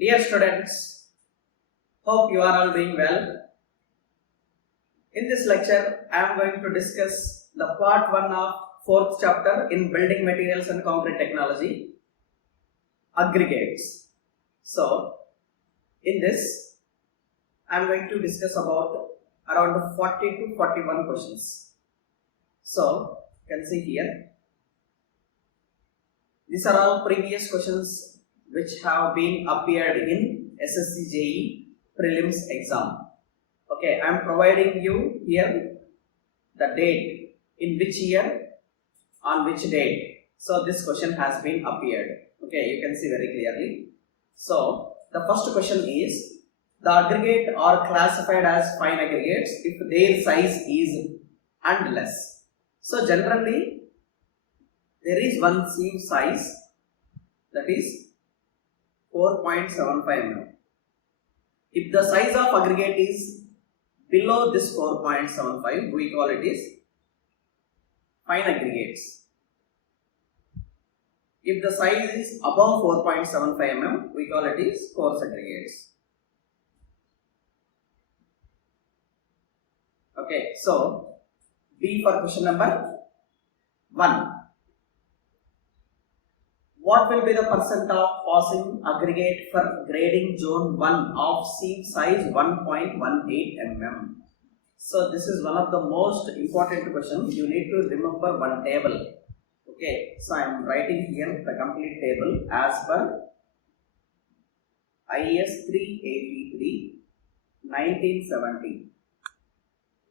Dear students, hope you are all doing well. In this lecture, I am going to discuss the part 1 of 4th chapter in Building Materials and Concrete Technology, Aggregates. So, in this, I am going to discuss about around 40 to 41 questions. So, you can see here, these are all previous questions which have been appeared in SSC JE prelims exam. Okay, I am providing you here the date, in which year, on which date. So this question has been appeared. Okay, you can see very clearly. So the first question is, the aggregate are classified as fine aggregates if their size is and less. So generally there is one seam size, that is 4.75 mm. If the size of aggregate is below this 4.75, we call it is fine aggregates. If the size is above 4.75 mm, we call it is coarse aggregates. Okay, so B for question number 1. What will be the percent of passing aggregate for grading zone 1 of seam size 1.18 mm? So this is one of the most important questions. You need to remember one table. Okay, so I am writing here the complete table as per IS 383 1970.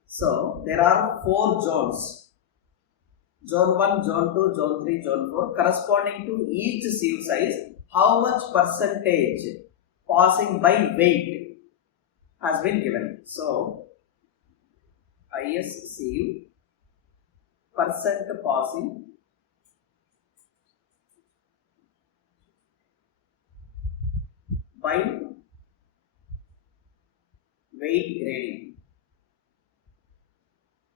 So there are 4 zones. Zone 1, Zone 2, Zone 3, Zone 4, corresponding to each seam size, how much percentage passing by weight has been given. So, IS seam percent passing by weight grading,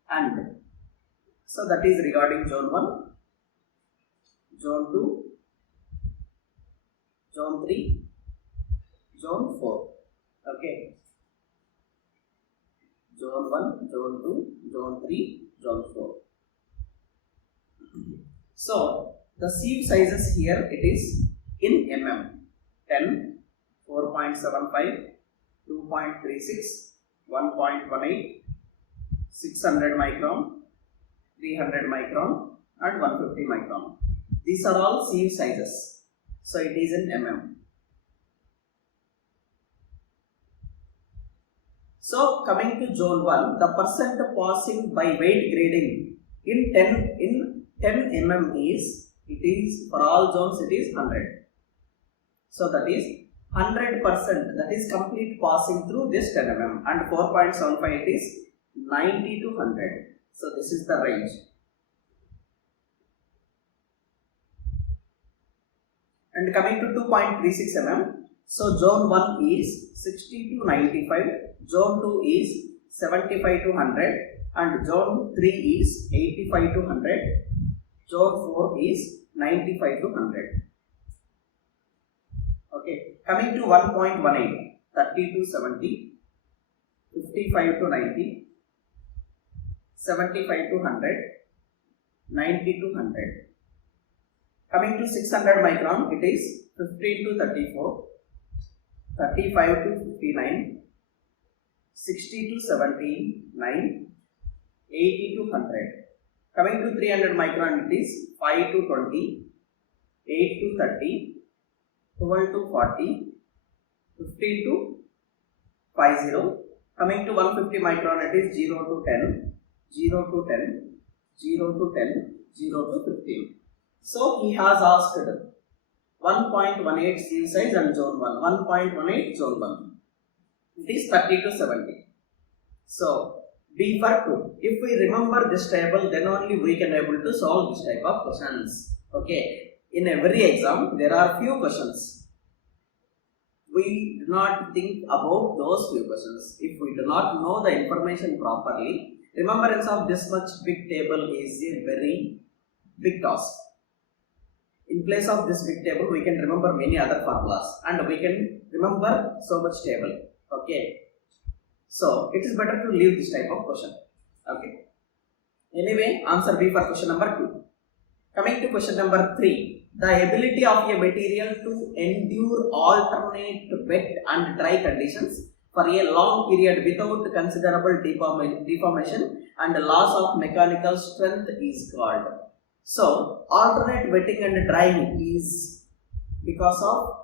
and so that is regarding zone 1, zone 2, zone 3, zone 4. Okay. Zone 1, zone 2, zone 3, zone 4. So the seam sizes here, it is in mm: 10, 4.75, 2.36, 1.18, 600 micron, 300 micron and 150 micron. These are all seam sizes. So it is in mm. So coming to zone 1, the percent passing by weight grading in 10 mm is, it is for all zones it is 100. So that is 100%, that is complete passing through this 10 mm, and 4.75 it is 90 to 100. So this is the range. And coming to 2.36 mm, so zone 1 is 60 to 95, zone 2 is 75 to 100, and zone 3 is 85 to 100, zone 4 is 95 to 100. Okay, coming to 1.18, 30 to 70, 55 to 90, 75 to 100, 90 to 100. Coming to 600 micron, it is 15 to 34, 35 to 59, 60 to 79, 80 to 100. Coming to 300 micron, it is 5 to 20, 8 to 30, 12 to 40, 15 to 50. Coming to 150 micron, it is 0 to 10, 0 to 10, 0 to 10, 0 to 15. So he has asked 1.18 seam size and zone 1, 1.18 zone 1. It is 30 to 70. So B for 2. If we remember this table, then only we can able to solve this type of questions. Okay. In every exam, there are few questions. We do not think about those few questions. If we do not know the information properly, remembrance of this much big table is a very big task. In place of this big table, we can remember many other formulas and we can remember so much table. Okay. So it is better to leave this type of question. Okay. Anyway, answer B for question number 2. Coming to question number 3. The ability of a material to endure alternate wet and dry conditions for a long period without considerable deformation and loss of mechanical strength is called. So, alternate wetting and drying is because of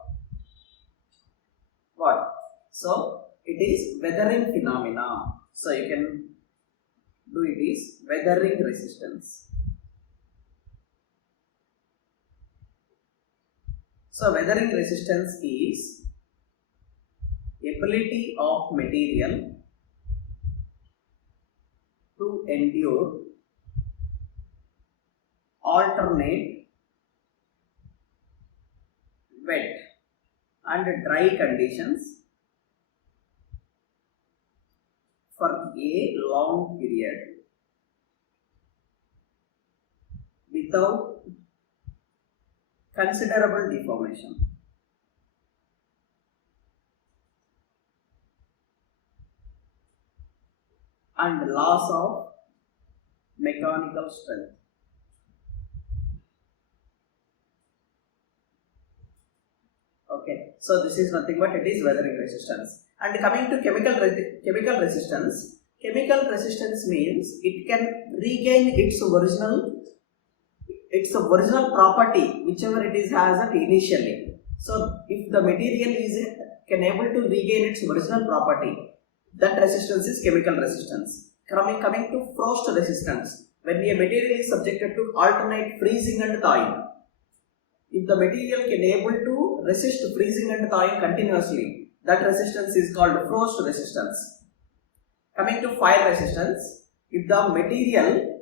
what? So, it is weathering phenomena. So, you can do it is weathering resistance. So, weathering resistance is ability of material to endure alternate wet and dry conditions for a long period without considerable deformation. And loss of mechanical strength. Okay, so this is nothing but it is weathering resistance. And coming to chemical resistance, chemical resistance means it can regain its original property, whichever it is has it initially. So if the material is can able to regain its original property, that resistance is chemical resistance. Coming to frost resistance, when a material is subjected to alternate freezing and thawing, if the material can able to resist freezing and thawing continuously, that resistance is called frost resistance. Coming to fire resistance, if the material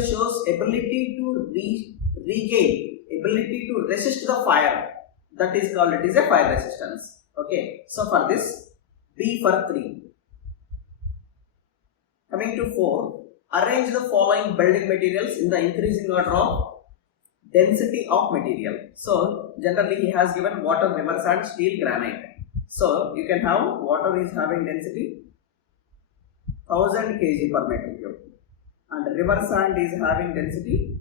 shows ability to regain, ability to resist the fire, that is called it is a fire resistance. Okay, so for this B for 3. Coming to 4, arrange the following building materials in the increasing order of density of material. So generally he has given water, river sand, steel, granite. So you can have water is having density 1000 kg per meter cube and river sand is having density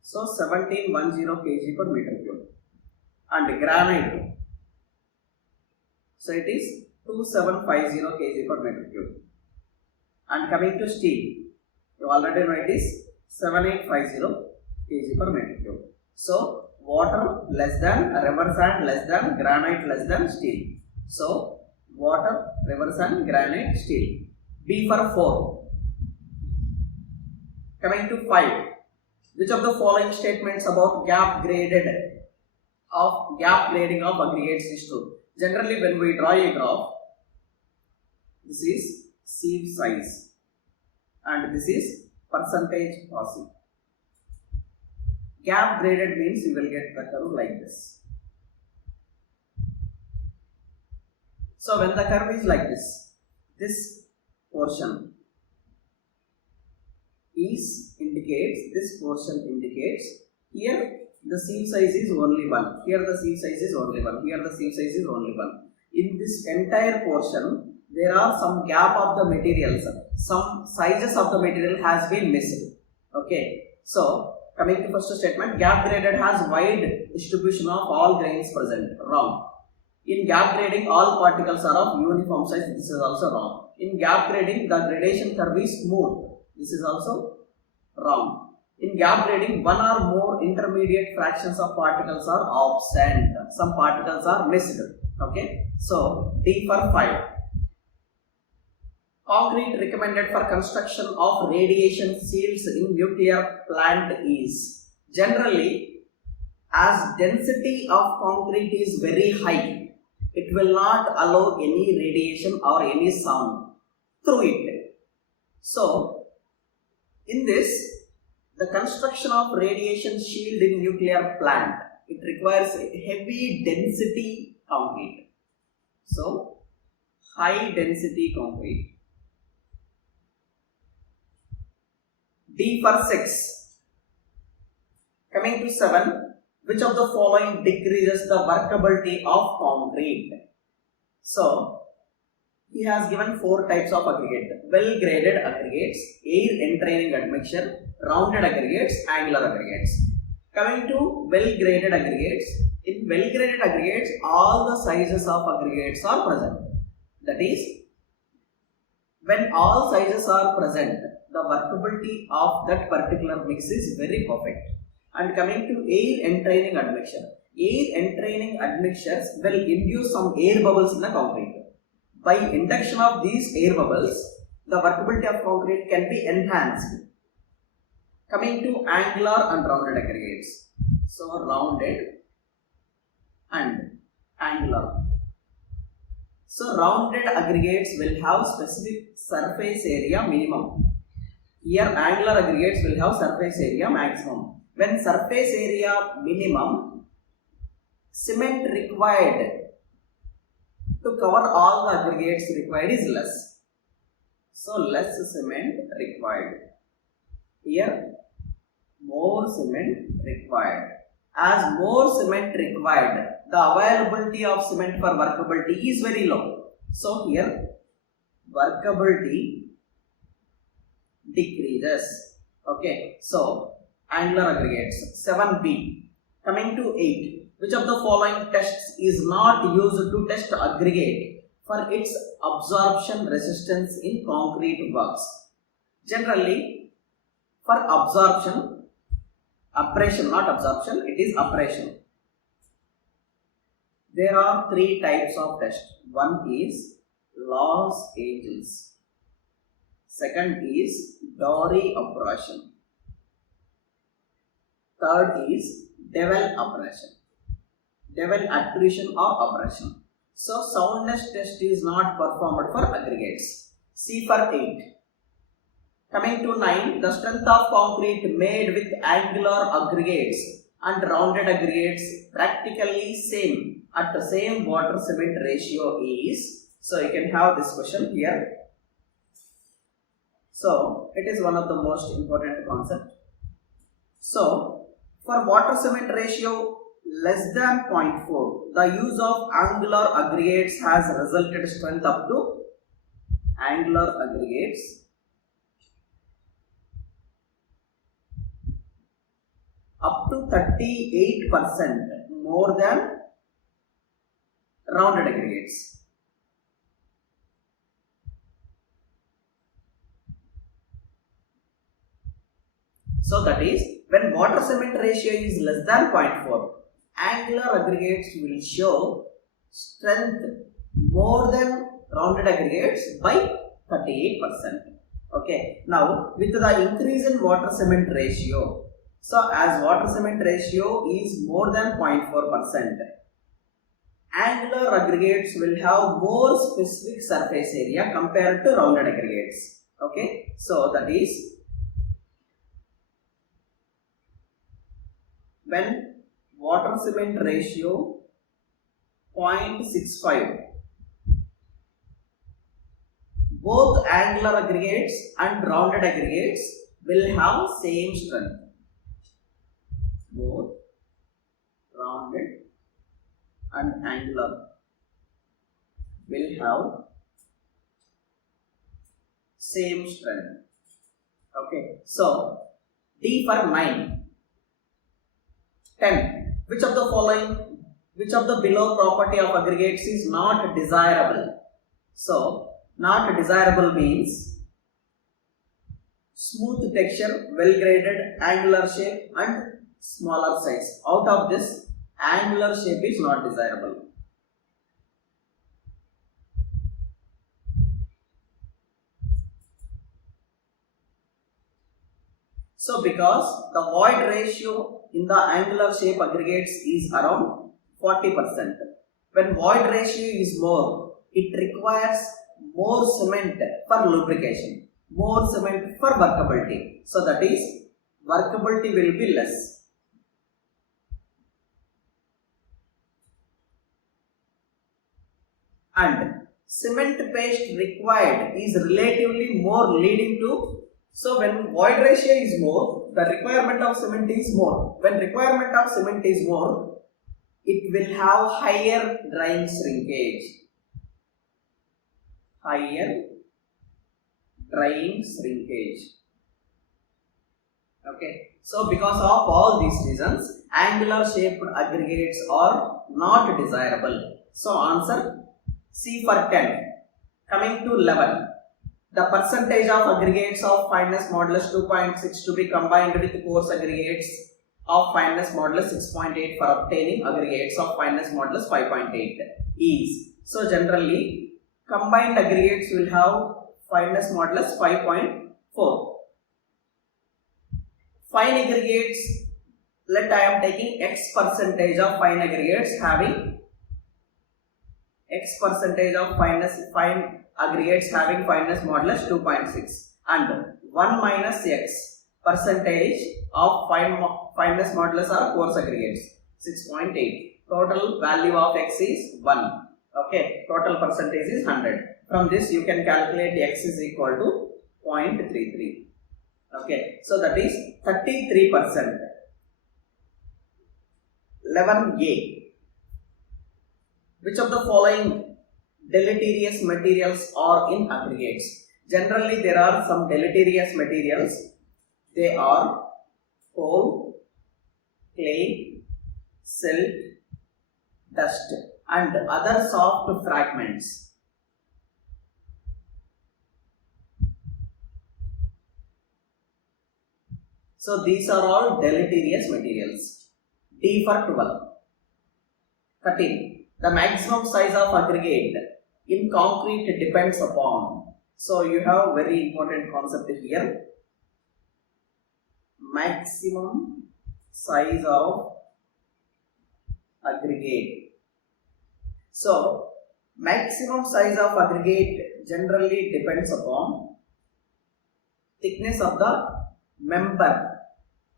so 1710 kg per meter cube and granite, so it is 2750 kg per meter cube. And coming to steel, you already know it is 7850 kg per meter cube. So water less than, river sand less than, granite less than steel. So water, river sand, granite, steel. B for 4. Coming to 5. Which of the following statements about gap grading of aggregates is true? Generally, when we draw a graph, this is sieve size and this is percentage passing. Gap graded means you will get the curve like this. So when the curve is like this portion indicates, this portion indicates, here the sieve size is only 1, here the sieve size is only 1, here the sieve size is only 1. In this entire portion, there are some gap of the materials, some sizes of the material has been missed. Okay, so coming to first statement, gap graded has wide distribution of all grains present. Wrong. In gap grading, all particles are of uniform size. This is also wrong. In gap grading, the gradation curve is smooth. This is also wrong. In gap grading, one or more intermediate fractions of particles are absent. Some particles are missed. Okay. So D for 5. Concrete recommended for construction of radiation shields in nuclear plant is generally, as density of concrete is very high, it will not allow any radiation or any sound through it. So in this, the construction of radiation shield in nuclear plant, it requires heavy density concrete. So high density concrete. D for 6. Coming to 7, which of the following decreases the workability of concrete? So, he has given 4 types of aggregate: well graded aggregates, air entraining admixture, rounded aggregates, angular aggregates. Coming to well graded aggregates, in well graded aggregates, all the sizes of aggregates are present. That is, when all sizes are present, the workability of that particular mix is very perfect. And coming to air entraining admixture, air entraining admixtures will induce some air bubbles in the concrete. By induction of these air bubbles, the workability of concrete can be enhanced. Coming to angular and rounded aggregates, so rounded and angular. So rounded aggregates will have specific surface area minimum. Here angular aggregates will have surface area maximum. When surface area minimum, cement required to cover all the aggregates required is less. So less cement required. Here more cement required. As more cement required, the availability of cement for workability is very low. So here workability decreases. Okay, so angular aggregates. 7b. Coming to 8. Which of the following tests is not used to test aggregate for its absorption resistance in concrete works? Generally, for absorption, abrasion, not absorption, it is abrasion. There are 3 types of test. One is Los Angeles. Second is Dory abrasion. Third is Devil abrasion. Devil attrition or abrasion. So soundness test is not performed for aggregates. C for 8. Coming to 9, the strength of concrete made with angular aggregates and rounded aggregates practically same at the same water cement ratio is. So you can have this question here. So it is one of the most important concept. So for water cement ratio less than 0.4, the use of angular aggregates has resulted strength up to angular aggregates up to 38% more than rounded aggregates. So that is, when water cement ratio is less than 0.4, angular aggregates will show strength more than rounded aggregates by 38%. Okay, now with the increase in water cement ratio, so as water cement ratio is more than 0.4%, angular aggregates will have more specific surface area compared to rounded aggregates. Okay, so that is, when water cement ratio 0.65, both angular aggregates and rounded aggregates will have same strength. Both rounded and angular will have same strength. Okay, so D for 9. 10. Which of the below property of aggregates is not desirable? So, not desirable means smooth texture, well graded, angular shape and smaller size. Out of this, angular shape is not desirable. So, because the void ratio in the angular shape aggregates is around 40%. When void ratio is more, it requires more cement for lubrication, more cement for workability. So that is, workability will be less. And cement paste required is relatively more, leading to So when void ratio is more, the requirement of cement is more. When requirement of cement is more, it will have higher drying shrinkage. Higher drying shrinkage. Okay. So because of all these reasons, angular shaped aggregates are not desirable. So answer C for 10. Coming to 11. The percentage of aggregates of fineness modulus 2.6 to be combined with coarse aggregates of fineness modulus 6.8 for obtaining aggregates of fineness modulus 5.8 is. So generally combined aggregates will have fineness modulus 5.4. Fine aggregates, let I am taking X percentage of fine aggregates having X percentage of fine aggregates having fineness modulus 2.6 and 1 minus X percentage of fineness modulus or coarse aggregates 6.8. Total value of X is 1. Okay, total percentage is 100. From this you can calculate X is equal to 0.33. Okay, so that is 33%. 11A. Which of the following deleterious materials are in aggregates? Generally there are some deleterious materials. They are coal, clay, silt, dust and other soft fragments. So these are all deleterious materials. D for 12. 13. The maximum size of aggregate in concrete depends upon. So you have very important concept here. Maximum size of aggregate. So maximum size of aggregate generally depends upon thickness of the member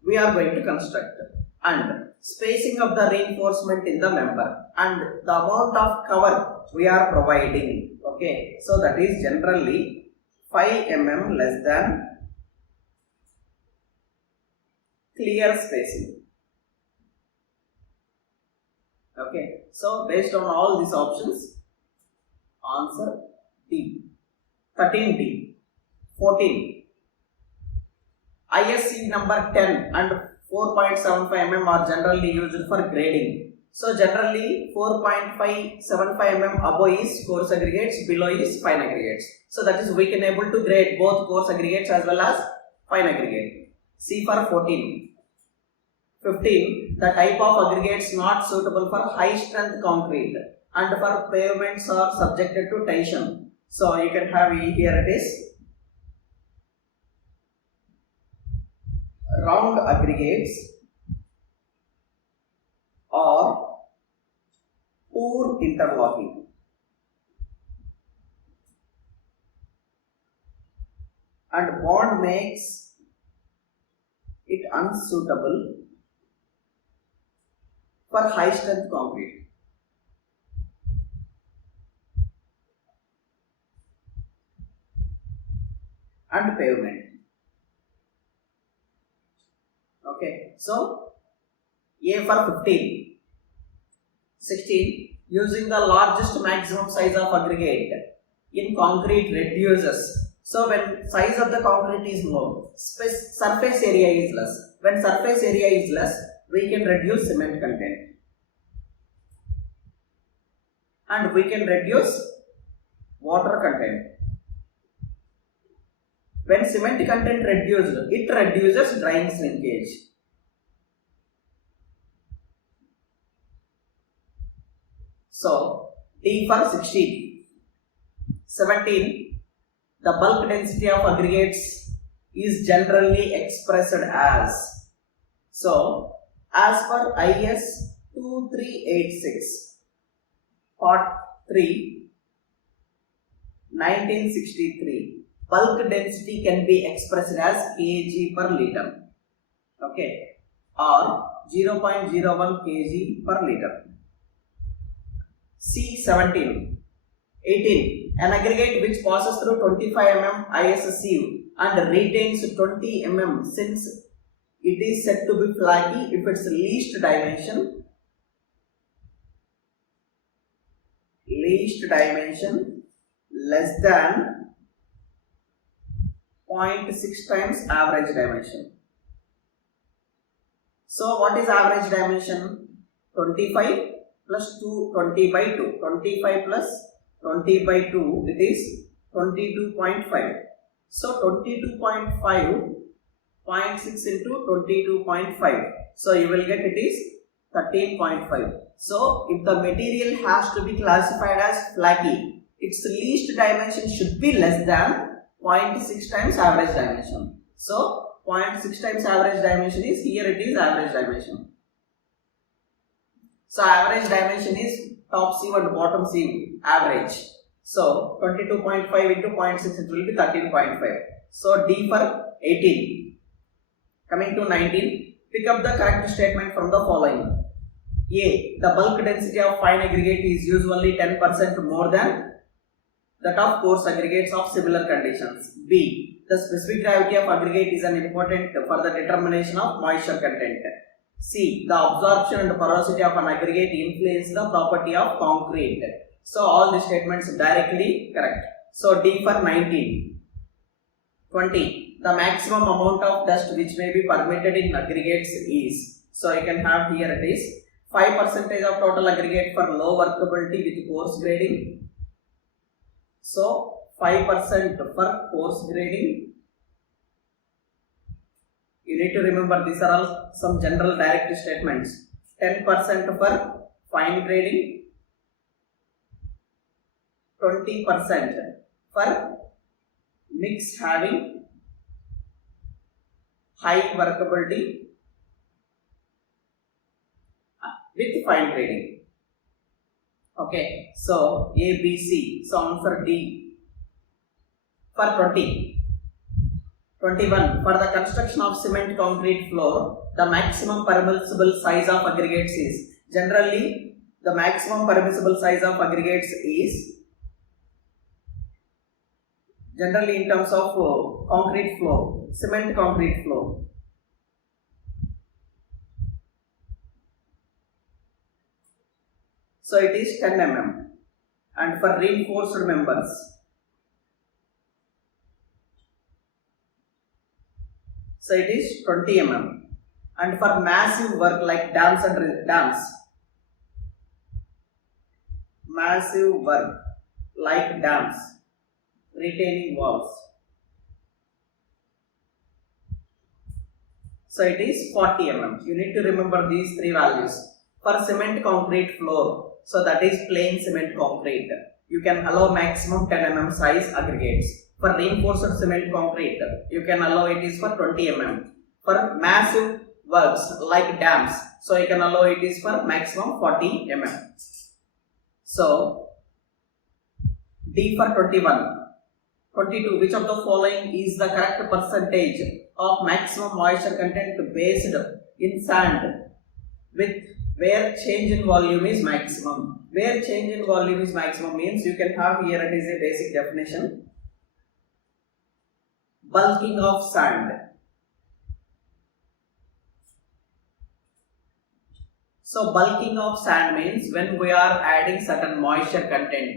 we are going to construct and spacing of the reinforcement in the member and the amount of cover we are providing. Okay, so that is generally 5 mm less than clear spacing. Okay, so based on all these options, answer D. 13D. 14. ISC number 10 and 4.75 mm are generally used for grading. So generally 4.575 mm above is coarse aggregates, below is fine aggregates. So that is we can able to grade both coarse aggregates as well as fine aggregate. C for 14. 15. The type of aggregates not suitable for high strength concrete and for pavements are subjected to tension. So you can have here it is. Round aggregates or poor interlocking. And bond makes it unsuitable for high strength concrete. And pavement. Okay, so A for 15. 16. Using the largest maximum size of aggregate in concrete reduces. So when size of the concrete is more, surface area is less. When surface area is less, we can reduce cement content. And we can reduce water content. When cement content reduced, it reduces drying shrinkage. So D for 16. 17. The bulk density of aggregates is generally expressed as. So as per IS 2386 Part-3 1963, bulk density can be expressed as kg per liter. Okay, or 0.01 kg per liter. C17. 18. An aggregate which passes through 25 mm ISSC and retains 20 mm since it is said to be flaky if its least dimension less than 0.6 times average dimension. So what is average dimension? 25 plus 2, 20 by 2. 25 plus 20 by 2, it is 22.5. So 22.5, 0.6 into 22.5. So you will get it is 13.5. So if the material has to be classified as flaky, its least dimension should be less than 0.6 times average dimension. So 0.6 times average dimension is, here it is average dimension. So average dimension is top sieve and bottom sieve average. So 22.5 into 0.6, it will be 13.5. So D for 18. Coming to 19, pick up the correct statement from the following. A. The bulk density of fine aggregate is usually 10% more than that of coarse aggregates of similar conditions. B. The specific gravity of aggregate is an important for the determination of moisture content. C. The absorption and porosity of an aggregate influence the property of concrete. So all the statements directly correct. So D for 19. 20. The maximum amount of dust which may be permitted in aggregates is. So you can have here it is 5% of total aggregate for low workability with coarse grading. So 5% for coarse grading. You need to remember these are all some general direct statements. 10% for fine grading. 20% for mix having high workability with fine grading. Okay, so A, B, C. So answer D for 20. 21. For the construction of cement concrete floor, the maximum permissible size of aggregates is. Generally, the maximum permissible size of aggregates is generally in terms of concrete floor, cement concrete floor. So it is 10 mm. And for reinforced members, so it is 20 mm. And for massive work like dams and massive work like dams, retaining walls, so it is 40 mm. You need to remember these three values. For cement concrete floor, so that is plain cement concrete, you can allow maximum 10 mm size aggregates. For reinforced cement concrete, you can allow it is for 20 mm. For massive works like dams, so you can allow it is for maximum 40 mm. So D for 21. 22. Which of the following is the correct percentage of maximum moisture content based in sand with where change in volume is maximum? Where change in volume is maximum means you can have here it is a basic definition. Bulking of sand. So bulking of sand means when we are adding certain moisture content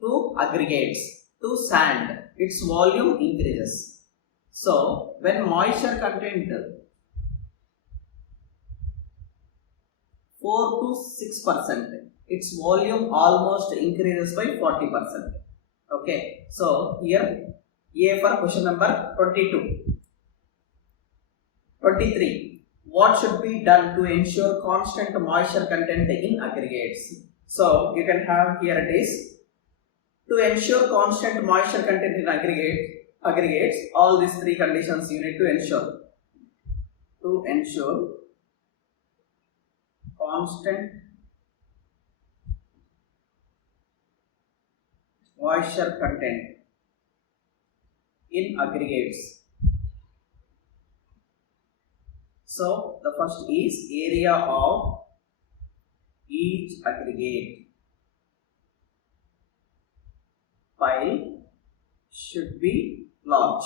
to aggregates, to sand, its volume increases. So when moisture content 4 to 6%, its volume almost increases by 40%. Okay, so here A for question number 22. 23. What should be done to ensure constant moisture content in aggregates? So you can have here it is. To ensure constant moisture content in aggregates, all these three conditions you need to ensure. To ensure constant moisture content in aggregates. So the first is area of each aggregate. pile should be large.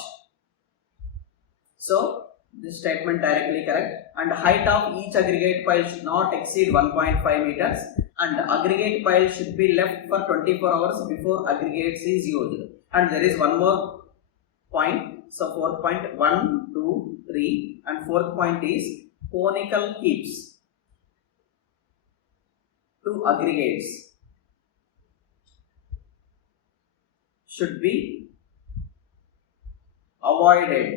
So this statement directly correct. And height of each aggregate pile should not exceed 1.5 meters, and aggregate pile should be left for 24 hours before aggregates is used. And there is one more point. So fourth point, 1, 2, 3, and fourth point is conical heaps to aggregates should be avoided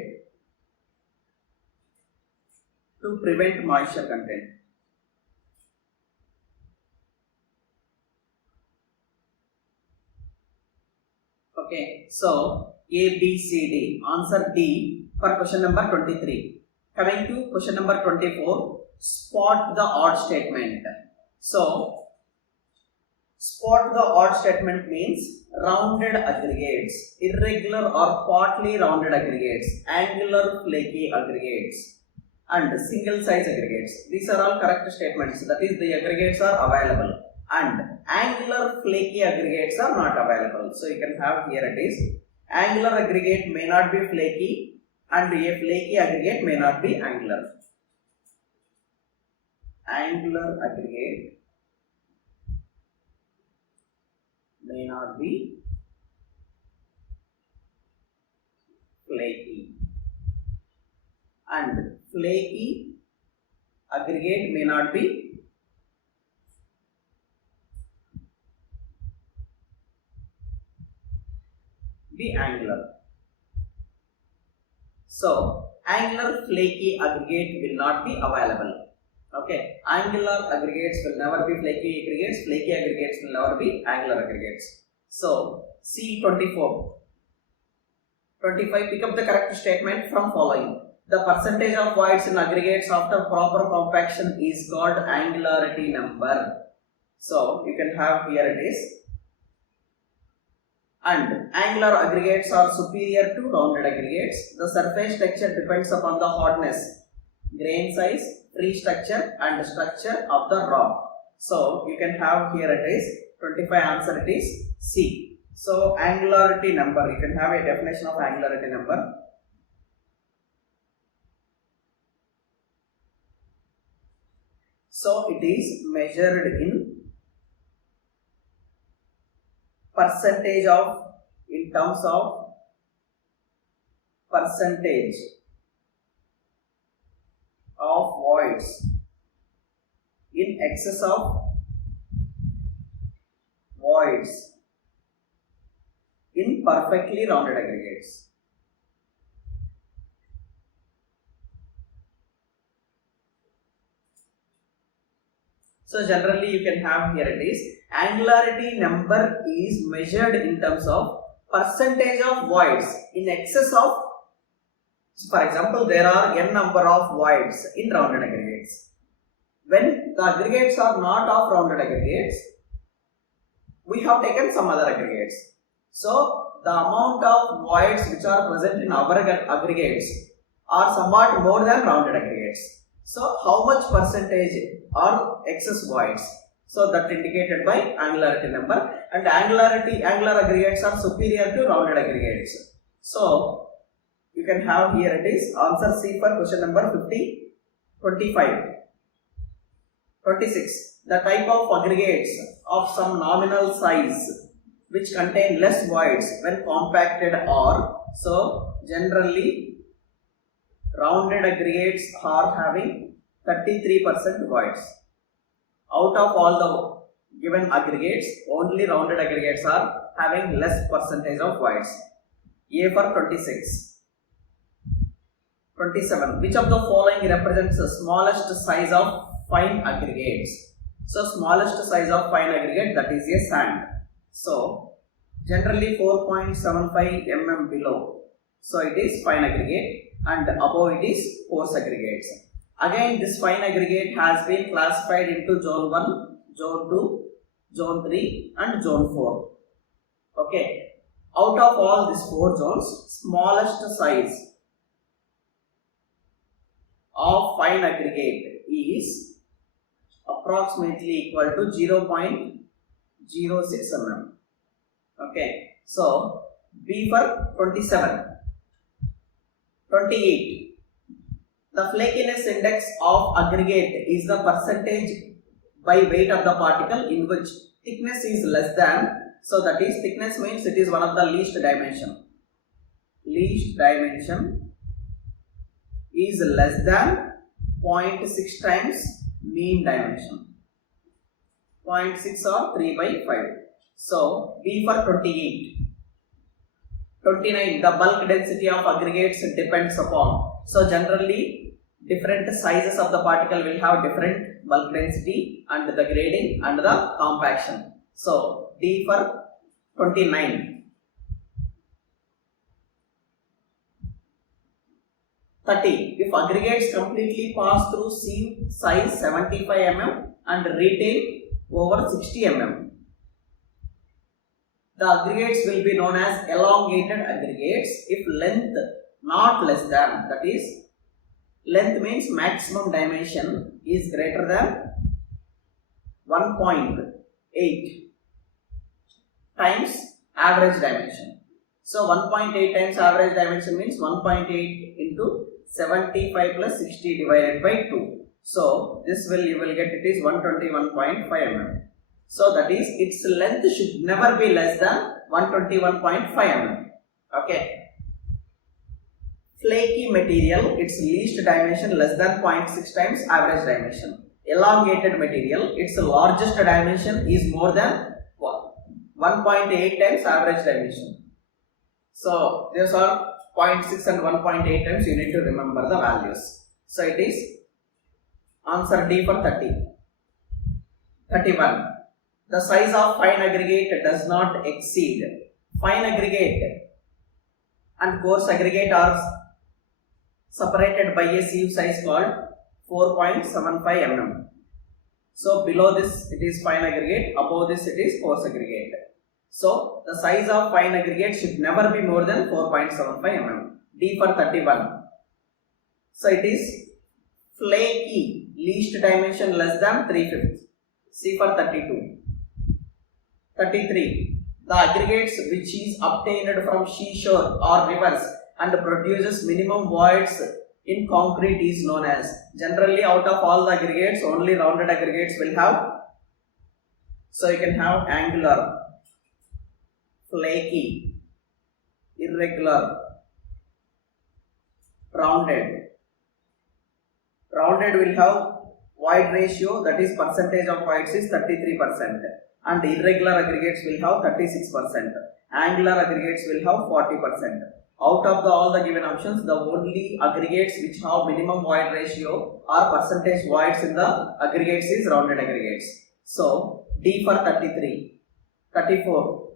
to prevent moisture content. Okay, so A, B, C, D. Answer D for question number 23. Coming to question number 24, spot the odd statement. So, spot the odd statement means rounded aggregates, irregular or partly rounded aggregates, angular flaky aggregates, and single size aggregates. These are all correct statements. That is, the aggregates are available, and angular flaky aggregates are not available. So you can have here it is, angular aggregate may not be flaky, and a flaky aggregate may not be angular. Angular aggregate may not be flaky, and flaky aggregate may not be angular. So, angular flaky aggregate will not be available. Okay, angular aggregates will never be flaky aggregates, flaky aggregates will never be angular aggregates. So, C24. 25, pick up the correct statement from following. The percentage of voids in aggregates after proper compaction is called angularity number. So, you can have here it is. And angular aggregates are superior to rounded aggregates. The surface texture depends upon the hardness, grain size, free structure and structure of the rock. So, you can have here it is 25, answer it is C. So, angularity number, you can have a definition of angularity number. So, it is measured in percentage of, in terms of percentage of voids in excess of voids in perfectly rounded aggregates. So generally you can have here it is, angularity number is measured in terms of percentage of voids in excess of, for example, there are n number of voids in rounded aggregates. When the aggregates are not of rounded aggregates, we have taken some other aggregates. So the amount of voids which are present in our aggregates are somewhat more than rounded aggregates. So how much percentage are excess voids? So that indicated by angularity number, and angular aggregates are superior to rounded aggregates. So you can have here it is answer C for question number 50, 25. 26. The type of aggregates of some nominal size which contain less voids when compacted are, so generally rounded aggregates are having 33% voids. Out of all the given aggregates, only rounded aggregates are having less percentage of voids. A for 26. 27. Which of the following represents the smallest size of fine aggregates? So smallest size of fine aggregate, that is a sand. So generally 4.75 mm below. So it is fine aggregate, and above it is coarse aggregates. Again, this fine aggregate has been classified into zone 1, zone 2, zone 3 and zone 4. Okay. Out of all these 4 zones, smallest size of fine aggregate is approximately equal to 0.06 mm. Okay. So B for 27. 28. The flakiness index of aggregate is the percentage by weight of the particle in which thickness is less than. So that is, thickness means it is one of the least dimension. Least dimension is less than 0.6 times mean dimension. 0.6 or 3 by 5. So B for 28. 29. The bulk density of aggregates depends upon. So generally different sizes of the particle will have different bulk density and the grading and the compaction. So D for 29. 30. If aggregates completely pass through sieve size 75 mm and retain over 60 mm, the aggregates will be known as elongated aggregates if length not less than, that is, length means maximum dimension is greater than 1.8 times average dimension. So 1.8 times average dimension means 1.8 into 75 plus 60 divided by 2. So this will, you will get, it is 121.5 mm. So that is, its length should never be less than 121.5 mm. Okay. Flaky material, its least dimension less than 0.6 times average dimension. Elongated material, its largest dimension is more than 1.8 times average dimension. So these are 0.6 and 1.8 times, you need to remember the values. So it is answer D for 30. 31. The size of fine aggregate does not exceed. Fine aggregate and coarse aggregate are separated by a sieve size called 4.75 mm. So below this it is fine aggregate, above this it is coarse aggregate. So the size of fine aggregate should never be more than 4.75 mm. D for 31. So it is flaky, least dimension less than 3/5. C for 32. 33. The aggregates which is obtained from seashore or rivers and produces minimum voids in concrete is known as. Generally out of all the aggregates, only rounded aggregates will have. So you can have angular, flaky, irregular, rounded. Rounded will have void ratio, that is percentage of voids is 33%, and irregular aggregates will have 36%. Angular aggregates will have 40%. Out of all the given options, the only aggregates which have minimum void ratio or percentage voids in the aggregates is rounded aggregates. So D for 33. 34.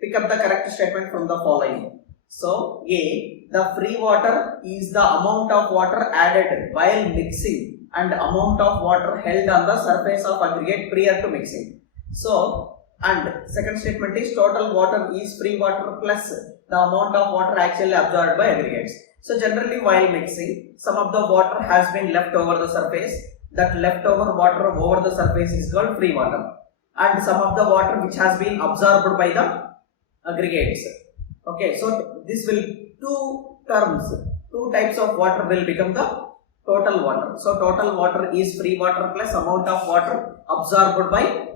Pick up the correct statement from the following. So A, the free water is the amount of water added while mixing and amount of water held on the surface of aggregate prior to mixing. So, and second statement is total water is free water plus the amount of water actually absorbed by aggregates. So generally while mixing, some of the water has been left over the surface. That leftover water over the surface is called free water, and some of the water which has been absorbed by the aggregates. Okay, so this will two types of water will become the total water. So total water is free water plus amount of water absorbed by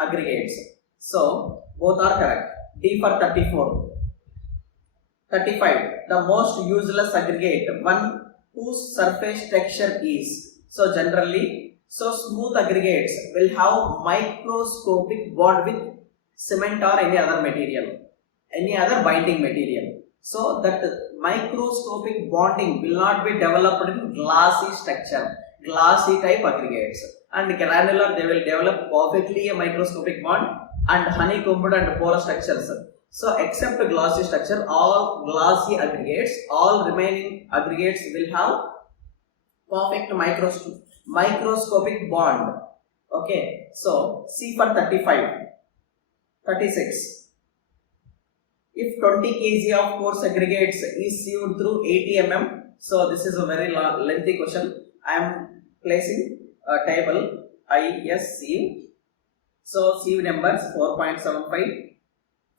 aggregates. So both are correct. D for 34. 35. The most useless aggregate, one whose surface texture is. So generally, smooth aggregates will have microscopic bond with cement or any other material, any other binding material. So that microscopic bonding will not be developed in glassy structure, glassy type aggregates. And granular, they will develop perfectly a microscopic bond and honeycombed and porous structures. So except glossy structure, all glossy aggregates, all remaining aggregates will have perfect microscopic bond. Okay, so C for 35. 36. If 20 kg of coarse aggregates is sieved through 80 mm, so this is a very lengthy question. I am placing a table IS sieve. So sieve numbers 4.75,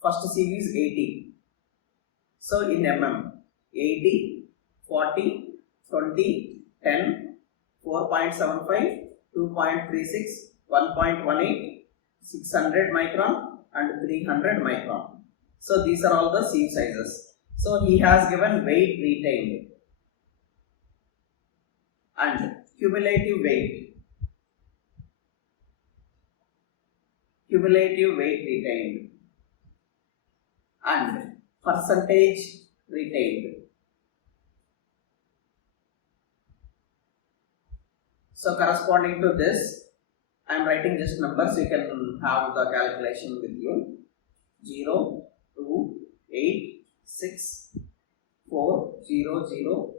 First CV is 80. So in mm, 80, 40, 20, 10, 4.75, 2.36, 1.18, 600 micron and 300 micron. So these are all the sieve sizes. So he has given weight retained and cumulative weight retained and percentage retained. So corresponding to this, I am writing just numbers. You can have the calculation with you. 0, 2, 8, 6, 4, 0, 0,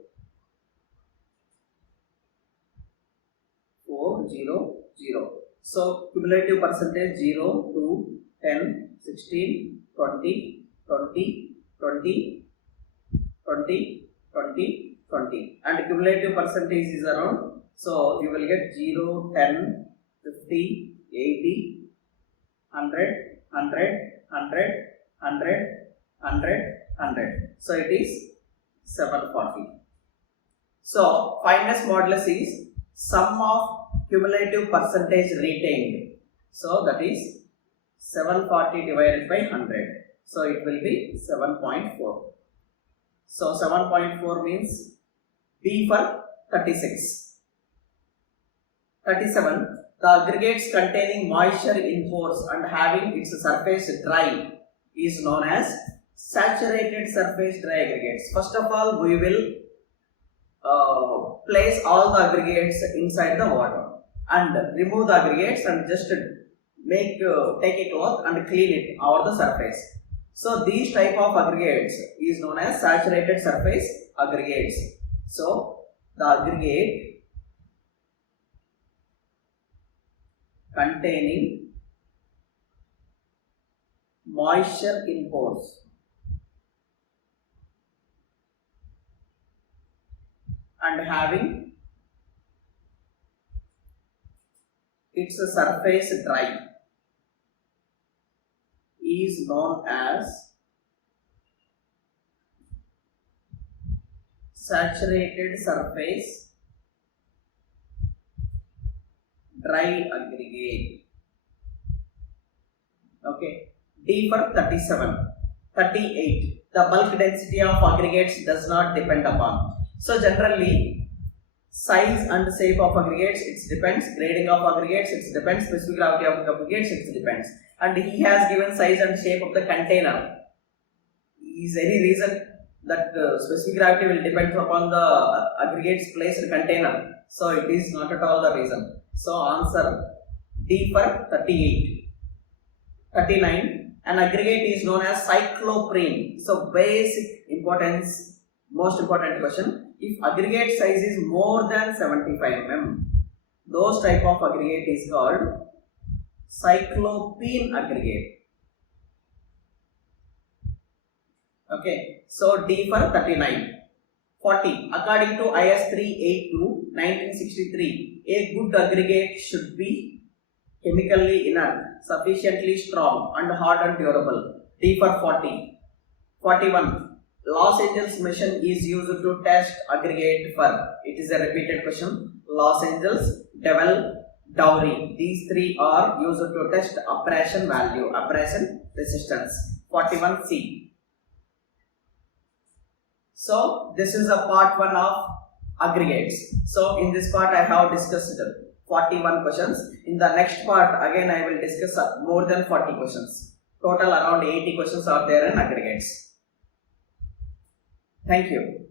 4, 0, 0. So cumulative percentage 0, 2, 10, 16, 20, 20, 20, 20, 20, 20. And cumulative percentage is around, so you will get 0, 10, 50, 80, 100, 100, 100, 100, 100, 100. So it is 740. So fineness modulus is sum of cumulative percentage retained. So that is 740 divided by 100. So it will be 7.4. So 7.4 means B for 36. 37. The aggregates containing moisture in pores and having its surface dry is known as saturated surface dry aggregates. First of all, we will place all the aggregates inside the water and remove the aggregates and just take a cloth and clean it over the surface. So these type of aggregates is known as saturated surface aggregates. So the aggregate containing moisture in pores and having its surface dry is known as saturated surface dry aggregate. Okay. D for 37. 38. The bulk density of aggregates does not depend upon. So generally, size and shape of aggregates, it depends. Grading of aggregates, it depends. Specific gravity of aggregates, it depends. And he has given size and shape of the container. Is any reason that specific gravity will depend upon the aggregates placed container? So it is not at all the reason. So answer D for 38. 39. An aggregate is known as cycloprene. So basic importance, most important question. If aggregate size is more than 75 mm, those type of aggregate is called cycloprene aggregate. Okay, so D for 39. 40. According to IS 382 1963, a good aggregate should be chemically inert, sufficiently strong and hard and durable. D for 40. 41. Los Angeles mission is used to test aggregate for, it is a repeated question, Los Angeles, Devil, Dowry. These three are used to test abrasion value, abrasion resistance. 41C. So this is a part 1 of aggregates. So in this part I have discussed 41 questions. In the next part again I will discuss more than 40 questions. Total around 80 questions are there in aggregates. Thank you.